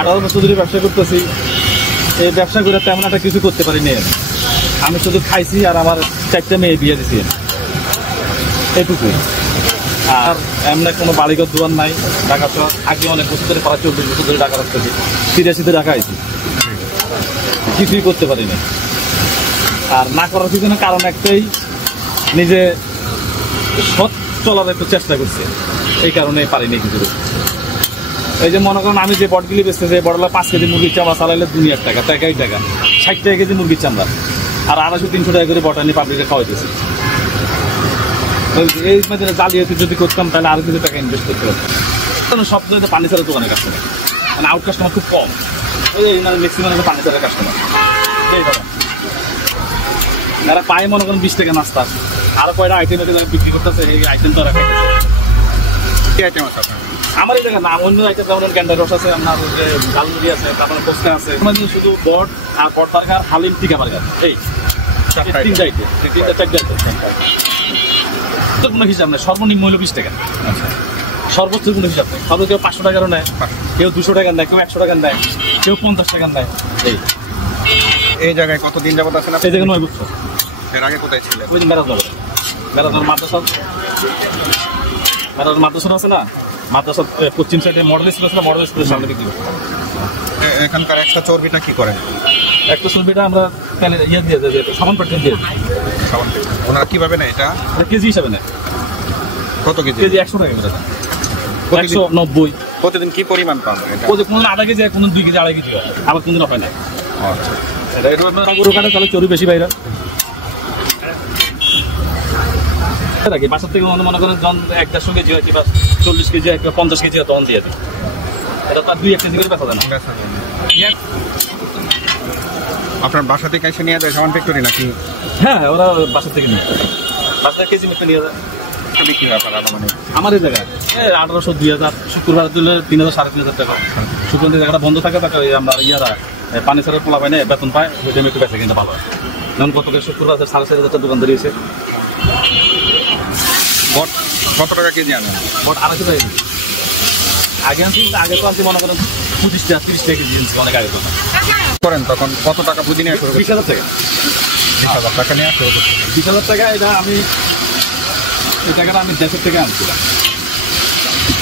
18 বছর ধরে ব্যবসা করতেছি। এই ব্যবসা করে তেমন একটা কিছু করতে পারিনি। আমি শুধু খাইছি আর আমার 4টা মেয়ে বিয়ে দিছি, এইটুকুই। আর এমনি কোনো বাড়িঘর দোয়ার নাই। ঢাকা শহর আগে অনেক বছর ধরে, 40 বছর ধরে ঢাকা রাখতেছি, 83-তে ঢাকা আইছি, কিছুই করতে পারিনি। আর না করার পিছনে কারণ একটাই, নিজে সৎ চলার একটু চেষ্টা করছে, এই কারণে পারিনি কিছু। এই যে মনে করেন আমি যে বটগুলি বেচতেছি, বড়লা 5 কেজি মুরগির চামড়া চালাইলে 2000 টাকা, 1 টাকা, 60 টাকা কেজি মুরগির চামড়া, আর 250-300 টাকা করে বটানি পাবলিকে খাওয়াইতেছি। এই মধ্যে জালিয়াতি যদি করতাম তাহলে আরো কিছু টাকা ইনভেস্ট করতে হতো। সব জায়গায় পানি ছাড়া দোকানের কাস্টমার, মানে আউট কাস্টমার খুব কম। ওই মানে ম্যাক্সিমাম পানি ছাড়া কাস্টমার। এরা পায়ে মনে করেন 20 টাকা নাস্তা, আরো কয়টা আইটেম বিক্রি করতেছে, এই আইটেম তো রাখা আমার এই জায়গা না। অন্য আইটেম যেমন ক্যান্ডার রস আছে, আপনার ঝালমুড়ি আছে, তারপরে ফুচকা আছে, শুধু বট আর বট বার্গার, হালিম, টিকা বার্গার, এই 3টা আইটেম, 4টা আইটেম। কোনো হিসাব নেই, সর্বনিম্ন হলো 20 টাকা, সর্বোচ্চ কোনো হিসাব নেই। সর্বোচ্চ কেউ 500 টাকারও নেয়, কেউ 200 টাকার নেয়, কেউ 100 টাকার নেয়, কেউ 50 টাকার নেয়। এই জায়গায় কতদিন যাবত আছেন? এই জায়গায় 9 বছর। এর আগে কোথায় ছিলেন? ওই যে মেরাজনগর মাদ্রাসা আছে না, মাদ্রাসার পশ্চিম সাইডে মডেল স্কুল আছে না, মডেল স্কুলের সামনে বিক্রি করতে। এখানকার একটা চর্বিটা কি করেন? একটা চর্বিটা আমরা ইয়ে দিয়ে যাই, সাবান পেট্রোল দিয়ে ওনারা কিভাবে নেয় এটা? কেজি হিসাবে নেয়। কত কেজি? কেজি 100 টাকা করে, 190। প্রতিদিন কি পরিমাণ পান? কোনদিন আধা কেজি, কোনদিন 2 কেজি, 2.5 কেজি হয়, আবার কোনদিন হয় না। গরু কাটে তাহলে চর্বি বেশি বাইরে রাখি। বাসার থেকে মনে করেন যখন 1-1.5 কেজি হয়, কিংবা 40 কেজি হয়, কিংবা 50 কেজি হয়, তখন দিয়ে দিই। এটা তো আর 2-1 কেজি করে বেচা যায় না। আপনার বাসা থেকে এসে নিয়ে যায় সামান ফ্যাক্টরি নাকি? হ্যাঁ, ওরা বাসার থেকে নিয়ে, বাসা থেকে কেজি মেটে নিয়ে যায়। বিক্রি হয় আপনার মানে? আমার এই জায়গায় 1800, 2000, শুক্রবার দিলে 3000, 3500 টাকা। শুক্রবার জায়গাটা বন্ধ থাকে, তাকে আমরা ইয়ারা পানি ছাড়া পোলা পাই না, বেতন পায়, ওই টাইমে একটু বেচা কিনতে ভালো হয়। যেমন গতকাল শুক্রবার 4,500 দোকান ধরিয়েছে। বট কত টাকা কেজি আনেন? বট 250 টাকা কেজি। আগে তো আনছি মনে করেন 25 টাকা, 30 টাকা কেজি আনছি, অনেক আগে করেন। তখন কত টাকা পুঁজি নিয়ে শুরু? 20,000 টাকা। 20,000 টাকা নিয়ে শুরু করতে? 20,000 টাকা। এটা এই টাকাটা আমি দেশের থেকে আনছিলাম।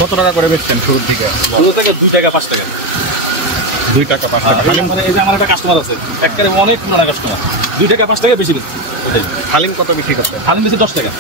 কত টাকা করে বেচতেন শুরুর দিকে? শুরু থেকে 2 টাকা 5 টাকা। 2 টাকা 5 টাকা। এই যে আমার একটা কাস্টমার আছে, একবারে অনেক পুরানা কাস্টমার, 2 টাকা 5 টাকা বেশি বেশি। হালিম কত বিক্রি করতেন? হালিম বেশি 10 টাকা।